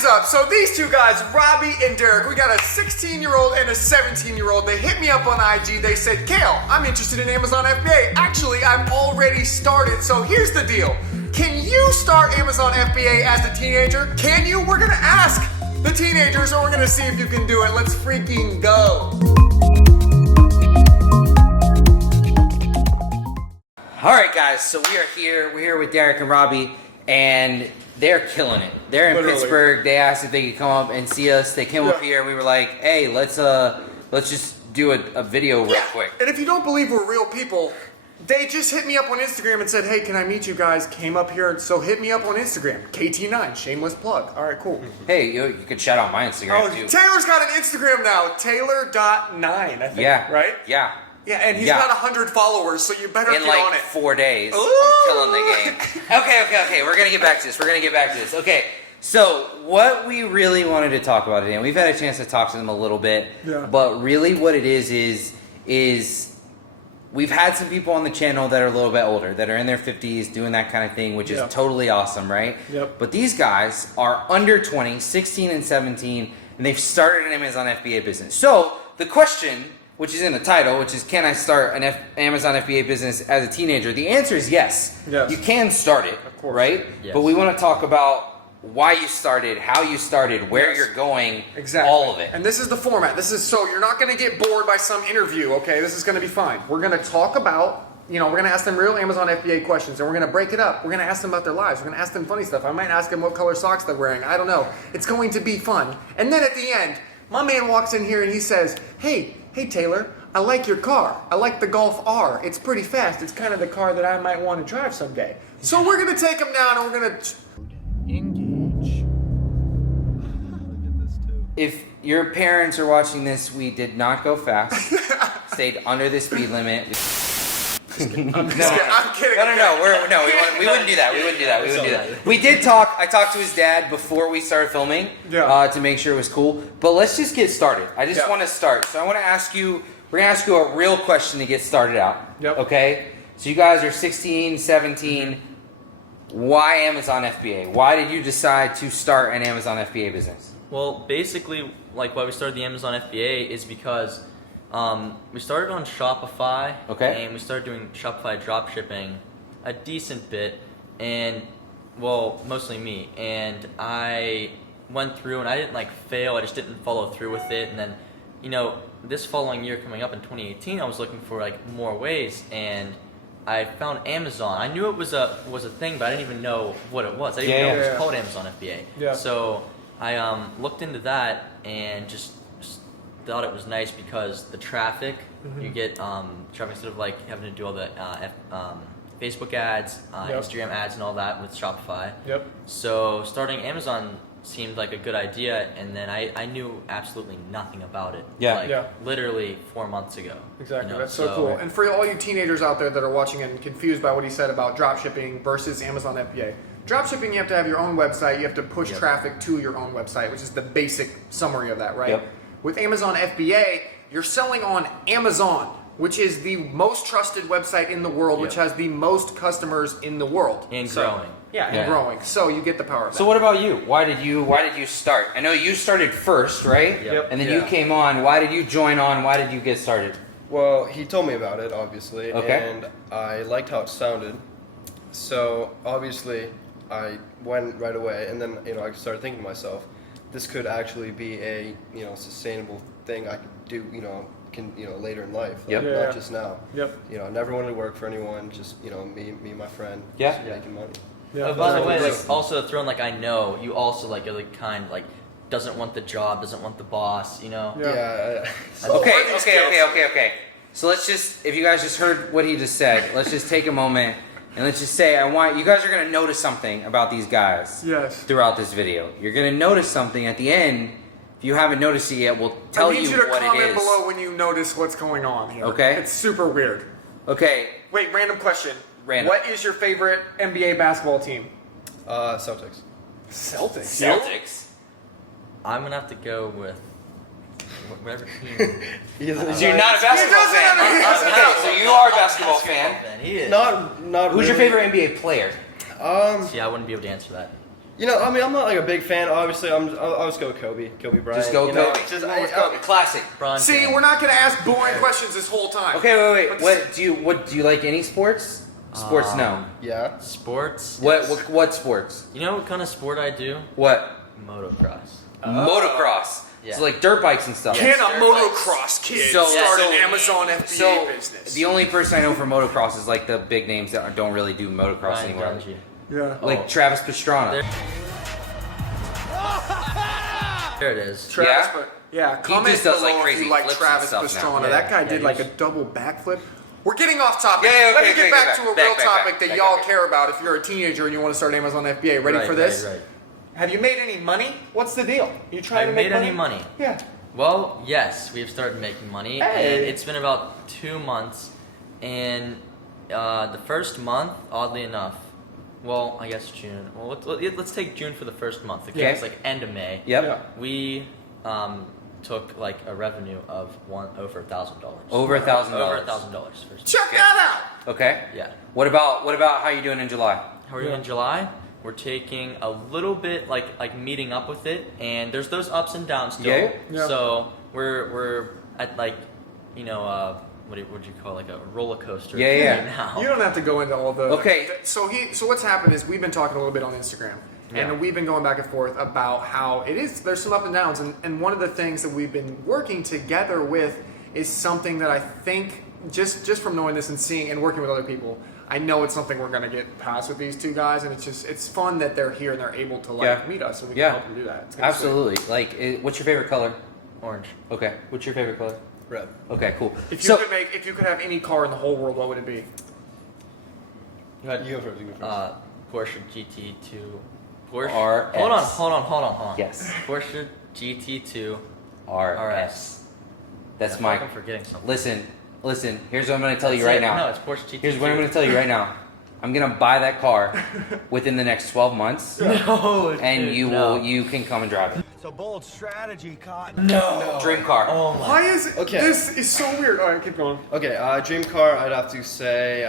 is up? So these two guys, Robbie and Derek, we got a 16-year-old and a 17-year-old. They hit me up on IG. They said, Kale, I'm interested in Amazon FBA. Actually, I've already started. So here's the deal. Can you start Amazon FBA as a teenager? Can you? We're gonna ask the teenagers, or we're gonna see if you can do it. Let's freaking go. All right, guys, so we are here. We're here with Derek and Robbie, and they're killing it. They're in Literally. Pittsburgh. They asked if they could come up and see us. They came up here. We were like, hey, let's just do a video real quick. And if you don't believe we're real people, they just hit me up on Instagram and said, hey, can I meet you guys? Came up here, so hit me up on Instagram. KT9, shameless plug. All right, cool. Hey, you could shout out my Instagram, too. Taylor's got an Instagram now, Taylor.9, I think, Yeah. right? Yeah. Yeah, and he's got 100 followers, so you better In get like on it. 4 days. Ooh. I'm killing the game. Okay. We're going to get back to this. Okay, so what we really wanted to talk about today, and we've had a chance to talk to them a little bit, but really what it is we've had some people on the channel that are a little bit older, that are in their 50s, doing that kind of thing, which is totally awesome, right? Yep. But these guys are under 20, 16 and 17, and they've started an Amazon FBA business. So the question, which is in the title, which is, can I start an Amazon FBA business as a teenager? The answer is yes. Yes. You can start it, Of course. right? Yes. But we want to talk about why you started, how you started, where you're going, all of it. And this is the format. This is so you're not going to get bored by some interview, okay? This is going to be fine. We're going to talk about, we're going to ask them real Amazon FBA questions, and we're going to break it up. We're going to ask them about their lives. We're going to ask them funny stuff. I might ask them what color socks they're wearing. I don't know. It's going to be fun. And then at the end, my man walks in here and he says, hey Taylor, I like your car. I like the Golf R. It's pretty fast. It's kind of the car that I might want to drive someday. So we're going to take him down and we're going to engage. If your parents are watching this, we did not go fast. Stayed under the speed limit. I'm kidding. No, we wouldn't do that. We did talk. I talked to his dad before we started filming to make sure it was cool. But let's just get started. I just want to start. So I want to ask you, we're going to ask you a real question to get started out. Yep. Okay? So you guys are 16, 17. Why Amazon FBA? Why did you decide to start an Amazon FBA business? Well, basically, like why we started the Amazon FBA is because we started on Shopify, and we started doing Shopify drop shipping a decent bit, and well, mostly me. And I went through, and I didn't like fail. I just didn't follow through with it. And then, this following year coming up in 2018, I was looking for like more ways, and I found Amazon. I knew it was a thing, but I didn't even know what it was. I didn't even know it was called Amazon FBA. Yeah. So I looked into that and just thought it was nice because the traffic, you get traffic instead of like having to do all the Facebook ads, Instagram ads and all that with Shopify. Yep. So starting Amazon seemed like a good idea, and then I knew absolutely nothing about it. Literally 4 months ago. Exactly. That's so cool. And for all you teenagers out there that are watching and confused by what he said about dropshipping versus Amazon FBA. Dropshipping, you have to have your own website. You have to push traffic to your own website, which is the basic summary of that, right? Yep. With Amazon FBA, you're selling on Amazon, which is the most trusted website in the world, which has the most customers in the world. And growing. And growing. So you get the power of that. So what about you? Why did you start? I know you started first, right? Yep. And then you came on. Why did you join on? Why did you get started? Well, he told me about it, obviously, Okay. and I liked how it sounded. So obviously, I went right away, and then I started thinking to myself, this could actually be a sustainable thing I could do later in life, not just now. Yep. I never wanted to work for anyone, just me and my friend, just making money. Yeah. By the way, also thrown I know you also are doesn't want the job, doesn't want the boss, Yeah. Okay. So let's just, if you guys just heard what he just said, let's just take a moment and let's just say, you guys are going to notice something about these guys throughout this video. You're going to notice something at the end. If you haven't noticed it yet, we'll tell you what it is. I need you to comment below when you notice what's going on here. Okay. It's super weird. Okay. Wait, random question. Random. What is your favorite NBA basketball team? Celtics. Celtics? I'm going to have to go with whatever team. You're not a basketball fan. Okay, so you are a basketball fan. He is. Not Who's your favorite NBA player? See, I wouldn't be able to answer that. You know, I mean, I'm not like a big fan. Obviously, I'll just go with Kobe Bryant. Just go you know, Kobe. Just, Kobe. Classic. Bron See, fan. we're not gonna ask boring questions this whole time. Okay, wait. What do you like? Any sports? Sports, no. Yeah. Sports. What sports? You know what kind of sport I do? What? Motocross. Motocross. Yeah. So like dirt bikes and stuff. Yeah. Can a Dirt motocross kid start an Amazon FBA So business? the only person I know for motocross is like the big names that don't really do motocross Ryan anymore. Dungey. Yeah. Like Travis Pastrana. There it is. Travis, Yeah? yeah. Comment just does, like, below crazy if you like flips and Travis stuff Pastrana. now. That guy Yeah, did he like was- a double backflip. We're getting off topic. Yeah, Let me okay, get back back, to a back, real back, topic back, that back, y'all back. care about if you're a teenager and you want to start Amazon FBA. Ready Right, for this? Right. Have you made any money? What's the deal? You trying Have to you make made any money? Yeah. Well, yes, we've started making money, Hey. and it's been about 2 months. And the first month, oddly enough, well, I guess June. Well, let's take June for the first month. Okay, Okay. it's like end of May. Yep. Yeah. We took like a revenue of over $1,000. Over $1,000. Over $1,000 first. Check Okay. that out. Okay. Yeah. What about how you doing in July? How are you in July? We're taking a little bit like meeting up with it, and there's those ups and downs still. Yeah. Yeah. So we're at like, what would you call like a roller coaster? Yeah, yeah. Right now. You don't have to go into all the. Okay. So what's happened is we've been talking a little bit on Instagram, Yeah. and we've been going back and forth about how it is. There's some up and downs, and one of the things that we've been working together with is something that I think just from knowing this and seeing and working with other people, I know it's something we're gonna get past with these two guys, and it's fun that they're here and they're able to Yeah. meet us, and we can Yeah. help them do that. It's gonna be sweet. Absolutely. Like, what's your favorite color? Orange. Okay. What's your favorite color? Red. Okay, cool. If you So, if you could have any car in the whole world, what would it be? You had You go first. You go first. Porsche GT2. Porsche. RS. Hold on. Yes. Porsche GT2 RS. That's I feel my. like I'm forgetting something. Listen. Here's what I'm going to tell you That's right it. now. No, it's Porsche GT2. Here's what I'm going to tell you right now. I'm going to buy that car within the next 12 months, No, and dude, you no. you can come and drive it. It's a bold strategy, Cotton. No. Dream car. Oh my. Why is Okay. this is so weird? All right, keep going. Okay, dream car. I'd have to say.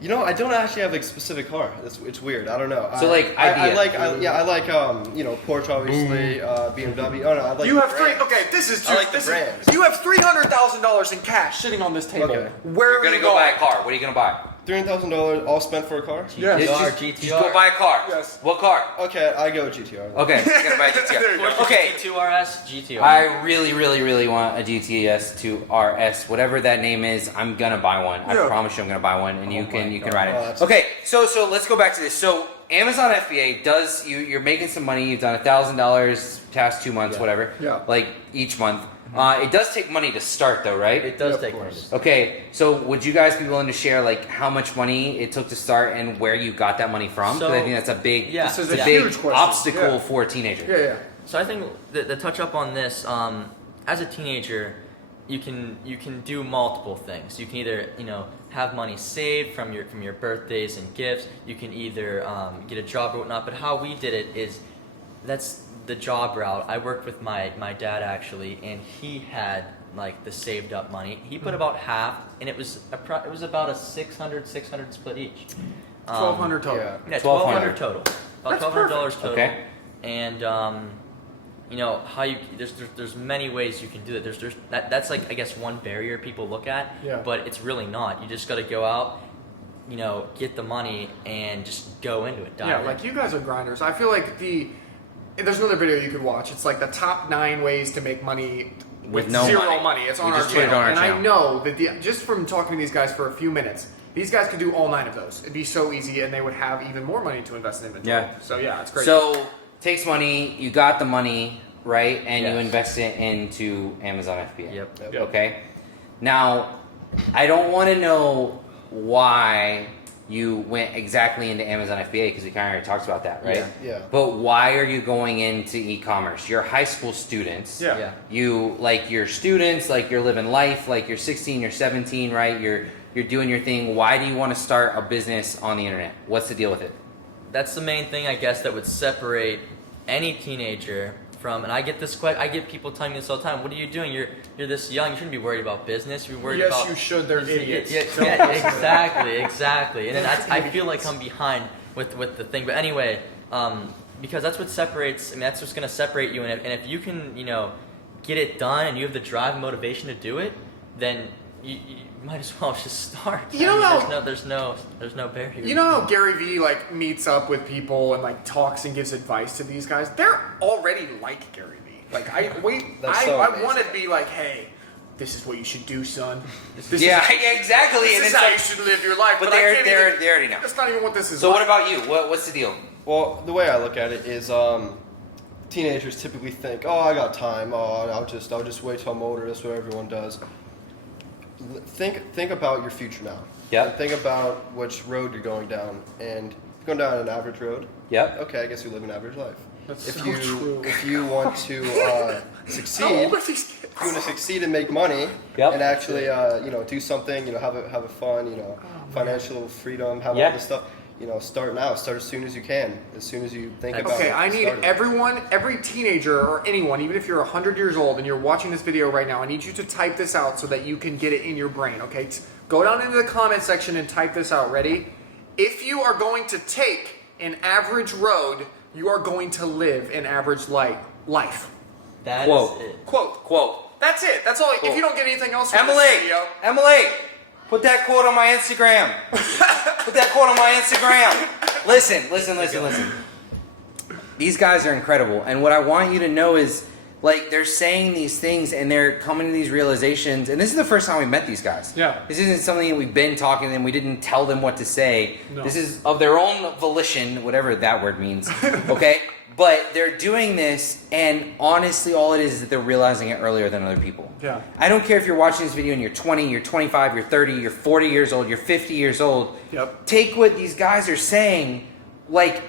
You know, I don't actually have a specific car. It's weird. I don't know. So, like, I idea. like Porsche obviously, BMW. Oh no, I like. You the have brand. three. Okay, this is I true. like the This brands. is, you have $300,000 in cash sitting on this table. Okay. Where You're are going you to go buy going? a car. What are you going to buy? $300,000 all spent for a car. Yeah. Just, GTR. just go buy a car. Yes. What car? Okay, I go GTR. Okay, you're going to buy a There you go. GTR. Porsche Okay. GT2 RS GTR. I really want a GTS to RS, whatever that name is. I'm gonna buy one. I Yeah. promise you, I'm gonna buy one, and you Oh can my you can God. ride Oh, it. that's- Okay, so let's go back to this. So Amazon FBA does you're making some money. You've done $1,000 past 2 months, Yeah. whatever. Yeah. Like each month. It does take money to start, though, right? It does Of take course. money. Okay, so would you guys be willing to share like how much money it took to start and where you got that money from? Because I So- think that's a big, Yeah. This is it's a a big huge question. obstacle Yeah. for a teenager. Yeah. So I think the touch up on this, as a teenager, you can do multiple things. You can either have money saved from your birthdays and gifts. You can either get a job or whatnot. But how we did it is that's the job route. I worked with my dad actually, and he had like the saved up money. He put about half, and it was about a 600 split each. 1,200 total. yeah. Yeah, 1,200 $1,200 total. About That's $1,200 total. Okay. And how you there's many ways you can do it. That's like I guess one barrier people look at. Yeah. But it's really not. You just got to go out, get the money and just go into it. Dive Yeah, in. like you guys are grinders. I feel like there's another video you could watch. It's like the top 9 ways to make money with no zero money. It's We on our just put it channel. on our and I channel. know that just from talking to these guys for a few minutes, these guys could do all 9 of those. It'd be so easy, and they would have even more money to invest in inventory. Yeah. So yeah, it's great. So takes money. You got the money, right? And you Yes. invest it into Amazon FBA. Yep. Yep. Okay. Now, I don't want to know why you went exactly into Amazon FBA because we kind of already talked about that, right? Yeah. But why are you going into e-commerce? You're high school students. Yeah. Yeah. You're students, like you're living life, like you're 16, you're 17, right? You're doing your thing. Why do you want to start a business on the internet? What's the deal with it? That's the main thing I guess that would separate any teenager from. And I get people telling me this all the time. What are you doing? You're this young. You shouldn't be worried about business. You're worried yes, about. you should. They're idiots. Yeah, exactly. And then I feel like I'm behind with the thing. But anyway, because that's what separates. I mean, that's what's gonna separate you. And if you can, get it done, and you have the drive and motivation to do it, then you might as well just start. You know how- there's no barrier. You know how Gary Vee like meets up with people and like talks and gives advice to these guys? They're already like Gary Vee. Like I amazing. want to be like, hey, this is what you should do, son. This Yeah, is, exactly. This and is it's how like, you should live your life. but I they can't even- already know. That's not even what this is. So like. what about you? What's the deal? Well, the way I look at it is, teenagers typically think, "Oh, I got time. Oh, I'll just wait till I'm older." That's what everyone does. Think about your future now. Yep. And think about which road you're going down. And if you're going down an average road, Yep. okay, I guess you live an average life. That's if so you true. if you want to How succeed, old are these kids? if you want to succeed and make money, Yep. and actually do something, have a fun, financial freedom, have Yeah. all this stuff. Start now. Start as soon as you can. As soon as you think about it. Okay, I need start it. every teenager or anyone, even if you're 100 years old and you're watching this video right now, I need you to type this out so that you can get it in your brain, okay? Go down into the comment section and type this out. Ready? If you are going to take an average road, you are going to live an average life. That Quote. is it. Quote. That's it. That's all. Quote. If you don't get anything else from Emily, this video, Emily, put that quote on my Instagram. Put that quote on my Instagram. Listen. These guys are incredible, and what I want you to know is, like, they're saying these things and they're coming to these realizations. And this is the first time we met these guys. Yeah. This isn't something that we've been talking to them. We didn't tell them what to say. No. This is of their own volition, whatever that word means. Okay. But they're doing this, and honestly, all it is that they're realizing it earlier than other people. Yeah. I don't care if you're watching this video and you're 20, you're 25, you're 30, you're 40 years old, you're 50 years old. Yep. Take what these guys are saying,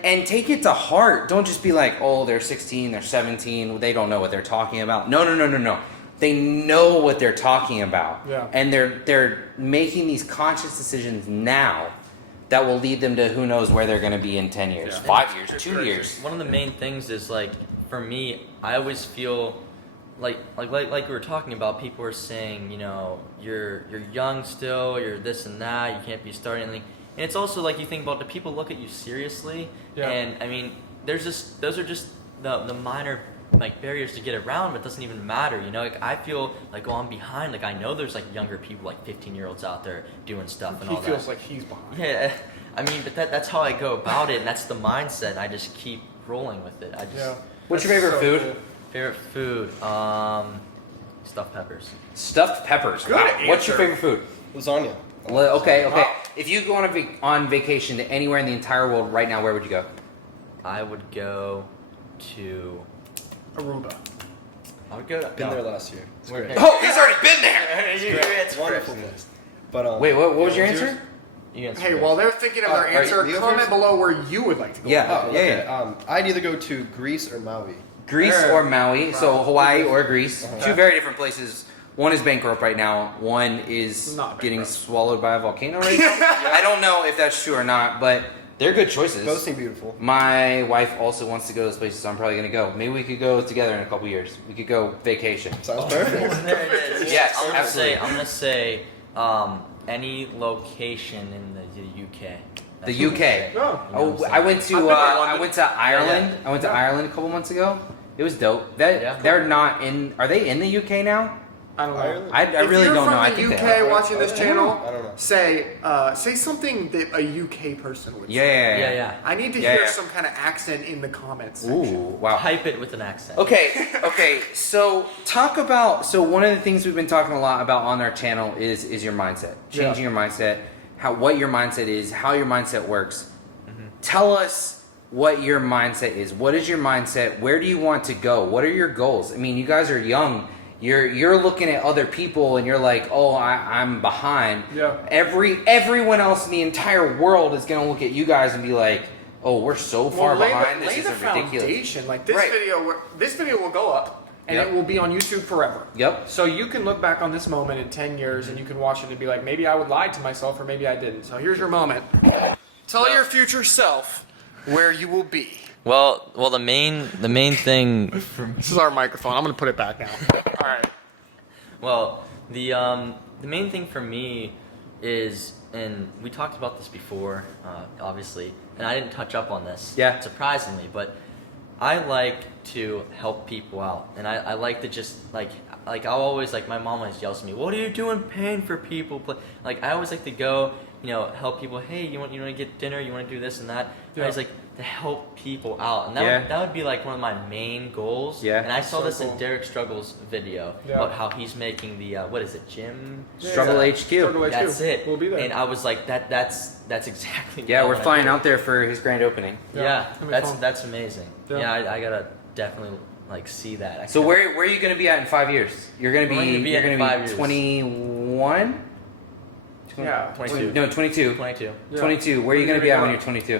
and take it to heart. Don't just be like, oh, they're 16, they're 17, they don't know what they're talking about. No. They know what they're talking about. Yeah. And they're making these conscious decisions now that will lead them to who knows where they're going to be in 10 years, 5 years, 2 years. One of the main things is, like, for me, I always feel like we were talking about, people are saying, you're young still, you're this and that, you can't be starting anything. And it's also like, you think about, do people look at you seriously? Yeah. And I mean, those are just the minor, like, barriers to get around, but it doesn't even matter, Like, I feel like, I'm behind. Like, I know there's, like, younger people, like 15-year-olds out there doing stuff and he all that. feels like he's behind. Yeah, I mean, but that's how I go about it, and that's the mindset. And I just keep rolling with it. What's your favorite food? Favorite food, stuffed peppers. Stuffed peppers. Good Wow. What's your answer. favorite food? Lasagna. Okay. Wow. If you go on vacation to anywhere in the entire world right now, where would you go? I would go to. Aruba. I would go to. Been there last year. It's great. Oh, he's already been there. It's Wonderful place. But Wait, what was your answer? You answer Hey, first. while they're thinking of their Alright, answer, you go comment first? below where you would like to go. Yeah. Oh, yeah. okay. I'd either go to Greece or Maui. Greece Sure. or Maui, so Hawaii or Greece. Uh-huh. Two very different places. One is bankrupt right now. One is Not getting bankrupt. swallowed by a volcano right now. I don't know if that's true or not, but they're good choices. Both seem beautiful. My wife also wants to go to those places, so I'm probably going to go. Maybe we could go together in a couple years. We could go vacation. Sounds perfect. There it is. Yes, I'm absolutely. gonna say any location in the UK. The That's what I'm UK. gonna say. Oh. You know what Oh, I'm saying? I went I've to been to London. I went to Ireland. Yeah. I went to Yeah. Ireland a couple months ago. It was dope. They're not in. Are they in the UK now? I don't know. Ireland? I If really you're don't know. from I the think they UK are. watching this I channel, don't know. say something that a UK person would say. Yeah. I need to Yeah, hear yeah. some kind of accent in the comments Ooh, section. wow. Type it with an accent. Okay. So talk about. So one of the things we've been talking a lot about on our channel is your mindset, changing your mindset, what your mindset is, how your mindset works. Tell us what your mindset is. What is your mindset? Where do you want to go? What are your goals? I mean, you guys are young. You're looking at other people and you're like, oh, I'm behind. Yeah. Everyone else in the entire world is gonna look at you guys and be like, oh, we're so far behind. This lay the is ridiculous. foundation. Like this Right. video will go up and Yep. it will be on YouTube forever. Yep. So you can look back on this moment in 10 years and you can watch it and be like, maybe I would lie to myself or maybe I didn't. So here's your moment. Tell your future self where you will be. Well, the main thing. This is our microphone. I'm gonna put it back now. All right. Well, the main thing for me is and we talked about this before, obviously, and I didn't touch up on this, Yeah. surprisingly, but I like to help people out, and I like to just like I'll always like my mom always yells at me, "What are you doing paying for people?" Like I always like to go, help people. Hey, you want to get dinner? You want to do this and that? Yeah. I was like to help people out, and that would be like one of my main goals. Yeah. And I saw So this cool. in Derek Struggle's video about how he's making the what is it, gym? Struggle HQ. Struggle HQ. That's it. We'll be there. And I was like, that's exactly. Yeah, what I we're wanna flying do. out there for his grand opening. Yeah, that'd be fun. that's amazing. Yeah. Yeah, I gotta definitely like see that. So where are you going to be at in 5 years? You're going to Where am I be gonna be you're at in going 5 to be years? 21. Yeah. 22. No, 22. 22. Yeah. 22. Where are you going to be at when you're 22?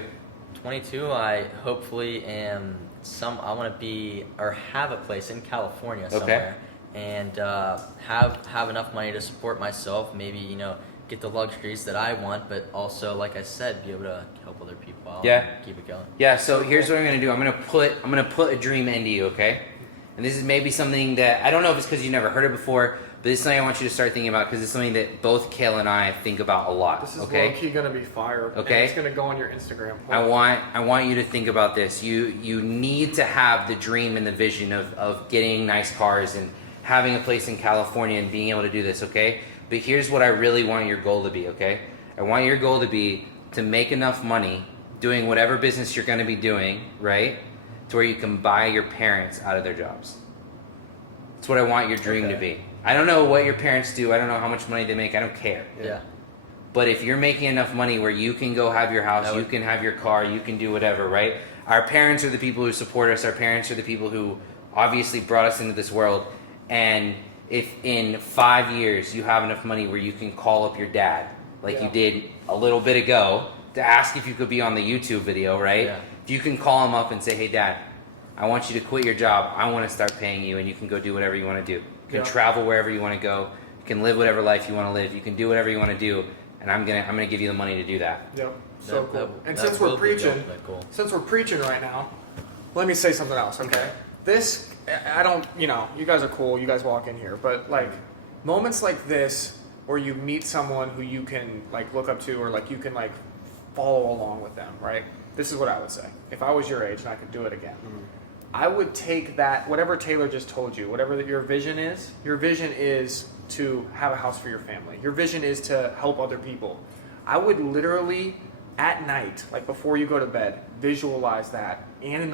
22. I hopefully am I want to be or have a place in California somewhere, and have enough money to support myself. Maybe get the luxuries that I want, but also, like I said, be able to help other people out. Yeah. And keep it going. Yeah, so here's what I'm gonna do. I'm gonna put a dream into you, okay? And this is maybe something that I don't know if it's because you never heard it before, but it's something I want you to start thinking about because it's something that both Kale and I think about a lot. This is okay? low-key gonna be fire. Okay. And it's gonna go on your Instagram. I want you to think about this. You need to have the dream and the vision of getting nice cars and having a place in California and being able to do this, okay? But here's what I really want your goal to be, okay? I want your goal to be to make enough money doing whatever business you're going to be doing, right? To where you can buy your parents out of their jobs. That's what I want your dream to be. I don't know what your parents do. I don't know how much money they make. I don't care. Yeah. But if you're making enough money where you can go have your house, That you would- can have your car, you can do whatever, right? Our parents are the people who support us. Our parents are the people who obviously brought us into this world. And if in 5 years you have enough money where you can call up your dad, like you did a little bit ago, to ask if you could be on the YouTube video, right? Yeah. If you can call him up and say, "Hey, Dad, I want you to quit your job. I want to start paying you, and you can go do whatever you want to do. You can travel wherever you want to go. You can live whatever life you want to live. You can do whatever you want to do, and I'm gonna give you the money to do that." Yep. So That- cool. that- And that since will we're be preaching, ultimate goal. right now, let me say something else. Okay. This, I don't. You guys are cool. You guys walk in here, but like moments like this where you meet someone who you can like look up to or like you can like follow along with them, right? This is what I would say. If I was your age and I could do it again, I would take that, whatever Taylor just told you, whatever your vision is to have a house for your family. Your vision is to help other people. I would literally, at night, like before you go to bed, visualize that, and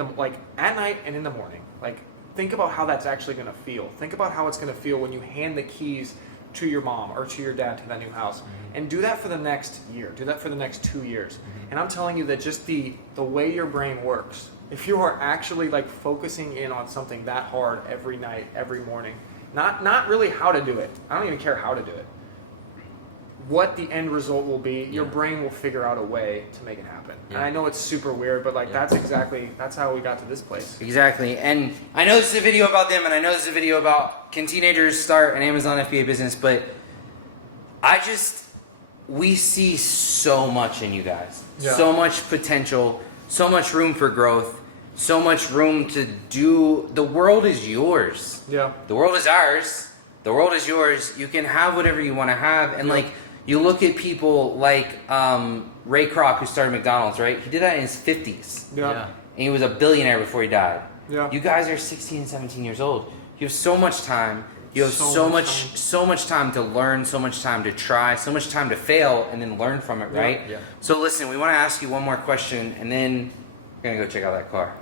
at night and in the morning. Like, think about how that's actually going to feel. Think about how it's going to feel when you hand the keys to your mom or to your dad to that new house. And do that for the next year. Do that for the next 2 years. And I'm telling you that just the way your brain works, if you are actually like focusing in on something that hard every night, every morning, not really how to do it. I don't even care how to do it. What the end result will be, your brain will figure out a way to make it happen. Yeah. And I know it's super weird, but like Yeah. that's how we got to this place. Exactly. And I know this is a video about them, and I know this is a video about can teenagers start an Amazon FBA business, but we see so much in you guys. Yeah. So much potential, so much room for growth, so much room to do. The world is yours. Yeah. The world is ours. The world is yours. You can have whatever you want to have. And like, you look at people like Ray Kroc, who started McDonald's, right? He did that in his 50s. Yeah. And he was a billionaire before he died. Yeah. You guys are 16 and 17 years old. You have so much time. You have So so much much time to learn, so much time to try, so much time to fail and then learn from it, right? Yeah. So listen, we want to ask you one more question and then we're going to go check out that car.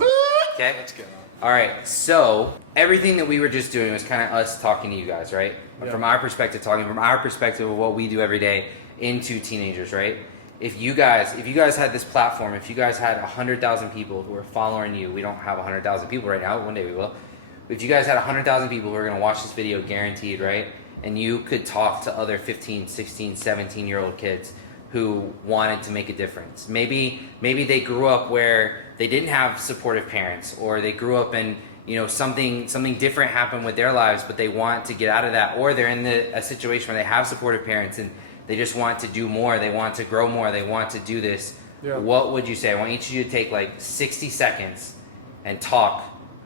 Okay? Let's go. All right. So, everything that we were just doing was kind of us talking to you guys, right? Yeah. From our perspective, talking from our perspective of what we do every day into teenagers, right? If you guys had this platform, if you guys had 100,000 people who are following you, we don't have 100,000 people right now, one day we will. If you guys had 100,000 people who are going to watch this video guaranteed, right? And you could talk to other 15, 16, 17-year-old kids who wanted to make a difference. Maybe they grew up where they didn't have supportive parents, or they grew up and something different happened with their lives, but they want to get out of that, or they're in a situation where they have supportive parents and they just want to do more, they want to grow more, they want to do this. Yeah. What would you say? I want each of you to take like 60 seconds and talk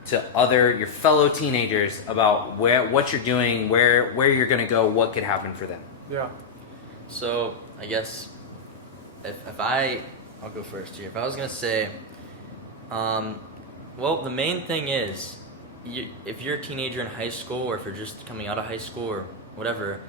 to your fellow teenagers about what you're doing, where you're going to go, what could happen for them. Yeah. So I guess I'll go first here. If I was gonna say, well, the main thing is, if you're a teenager in high school, or if you're just coming out of high school or whatever,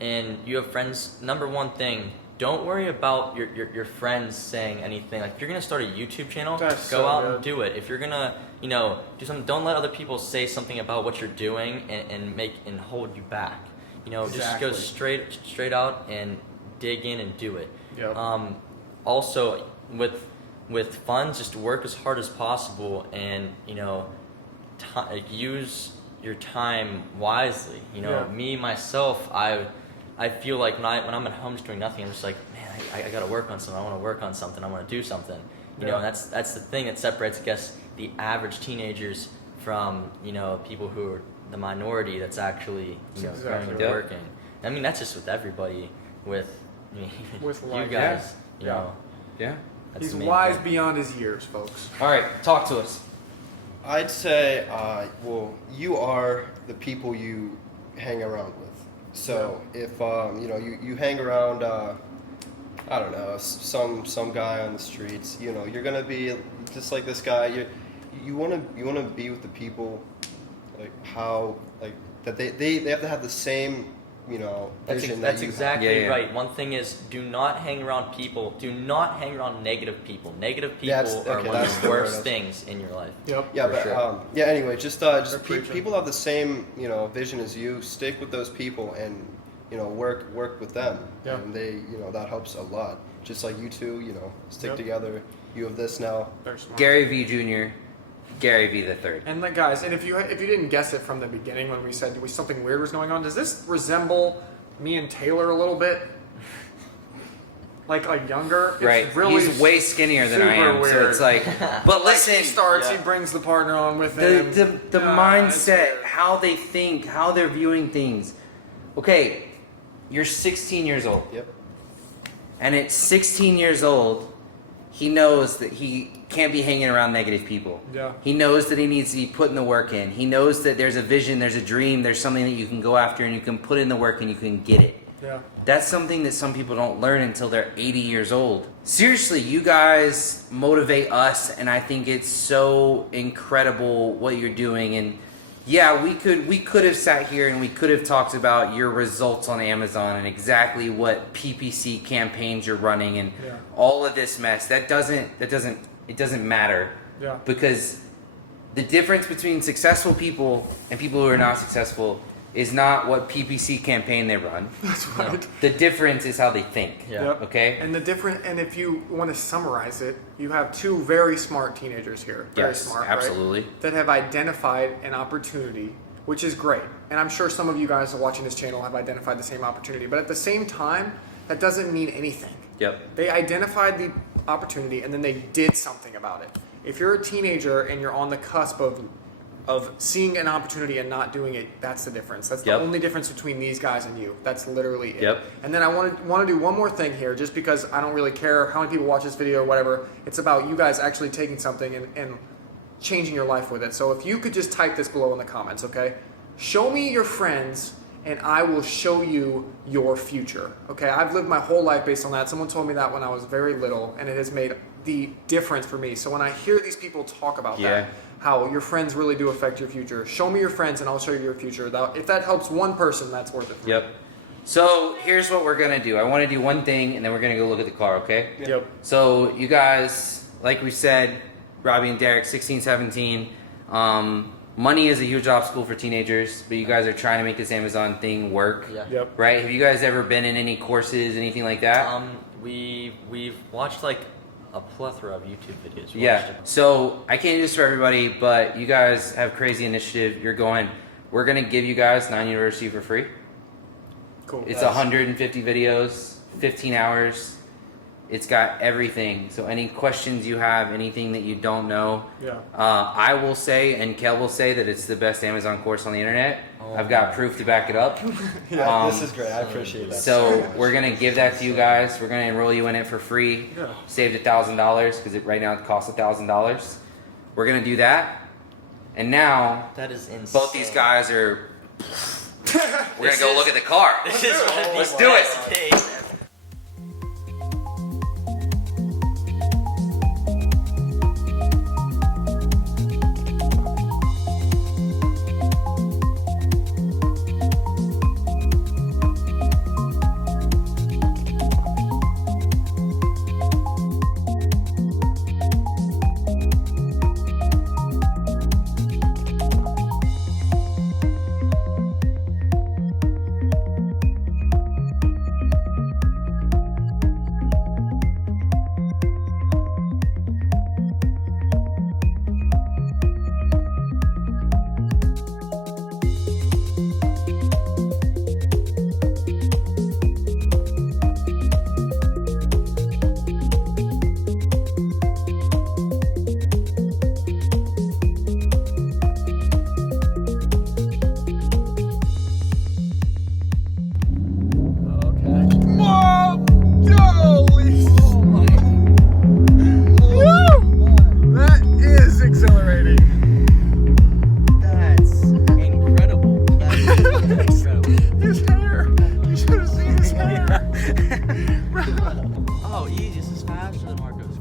and you have friends, number one thing, don't worry about your friends saying anything. Like, if you're gonna start a YouTube channel, go out and do it. If you're gonna, do something, don't let other people say something about what you're doing and hold you back. Just go straight out and dig in and do it. Yep. Also, with funds, just work as hard as possible, and use your time wisely. Me myself, I feel like when I'm at home just doing nothing, I'm just like, man, I gotta work on something. I want to work on something. I want to do something. And that's the thing that separates, I guess, the average teenagers from people who are the minority that's actually going and working. I mean, that's just with everybody. With you guys, Yeah. That's He's the main wise thing. beyond his years, folks. All right, talk to us. I'd say, well, you are the people you hang around with. So if you hang around, I don't know, some guy on the streets, you're gonna be just like this guy. You wanna be with the people, like how that they have to have the same vision. That's exactly Yeah. right. One thing is, do not hang around people. Do not hang around negative people. Negative people are one of the worst things in your life. Yep. Yeah, For but sure. anyway, just preaching. people have the same vision as you. Stick with those people and work with them. Yeah. And they that helps a lot. Just like you two, stick Yep. together. You have this now. Very smart. Gary V. Jr., Gary V. the third. And guys, and if you didn't guess it from the beginning when we said something weird was going on, does this resemble me and Taylor a little bit? Like younger? It's Right. Really He's way skinnier than I super am, so weird. it's like. But listen, He starts, Yeah. he brings the partner on with the him. the It's mindset, weird. how they think, how they're viewing things. Okay, you're 16 years old. Yep. And at 16 years old, he knows that he can't be hanging around negative people. Yeah. He knows that he needs to be putting the work in. He knows that there's a vision, there's a dream, there's something that you can go after and you can put in the work and you can get it. Yeah. That's something that some people don't learn until they're 80 years old. Seriously, you guys motivate us, and I think it's so incredible what you're doing. And yeah, we could have sat here and we could have talked about your results on Amazon and exactly what PPC campaigns you're running and Yeah. all of this mess. It doesn't matter. Yeah. Because the difference between successful people and people who are not successful is not what PPC campaign they run. That's right. The difference is how they think. Yeah. Yep. Okay? And if you want to summarize it, you have two very smart teenagers here. Very Yes, smart, absolutely. right? That have identified an opportunity, which is great. And I'm sure some of you guys watching this channel have identified the same opportunity. But at the same time, that doesn't mean anything. Yep. They identified the opportunity and then they did something about it. If you're a teenager and you're on the cusp of seeing an opportunity and not doing it, that's the difference. That's the Yep. only difference between these guys and you. That's literally it. Yep. And then I want to do one more thing here, just because I don't really care how many people watch this video or whatever. It's about you guys actually taking something and changing your life with it. So if you could just type this below in the comments, okay? Show me your friends and I will show you your future. Okay, I've lived my whole life based on that. Someone told me that when I was very little, and it has made the difference for me. So when I hear these people talk about that, how your friends really do affect your future, show me your friends and I'll show you your future. If that helps one person, that's worth it for me. Yep. So here's what we're gonna do. I want to do one thing, and then we're gonna go look at the car. Okay? Yep. So you guys, like we said, Robbie and Derek, 16, 17. Money is a huge obstacle for teenagers, but you guys are trying to make this Amazon thing work. Yeah. Yep. Right? Have you guys ever been in any courses, anything like that? We've watched like a plethora of YouTube videos. We Yeah. watched it. So I can't do this for everybody, but you guys have crazy initiative. We're gonna give you guys 9 University for free. Cool. It's 150 videos, 15 hours. It's got everything. So any questions you have, anything that you don't know, Yeah. I will say, and Kel will say that it's the best Amazon course on the internet. Oh I've got my proof to back it up. This is great. I appreciate that. So much. we're gonna give that to you guys. We're gonna enroll you in it for free. Yeah. Saved $1,000 because right now it costs $1,000. We're gonna do that, and now That is insane. both these guys are. We're This gonna go is- look at the car. This is one of the Let's do it. best days ever. That's incredible. That's incredible. His hair. You should have seen his hair. Oh, easy. This is faster than Marcos.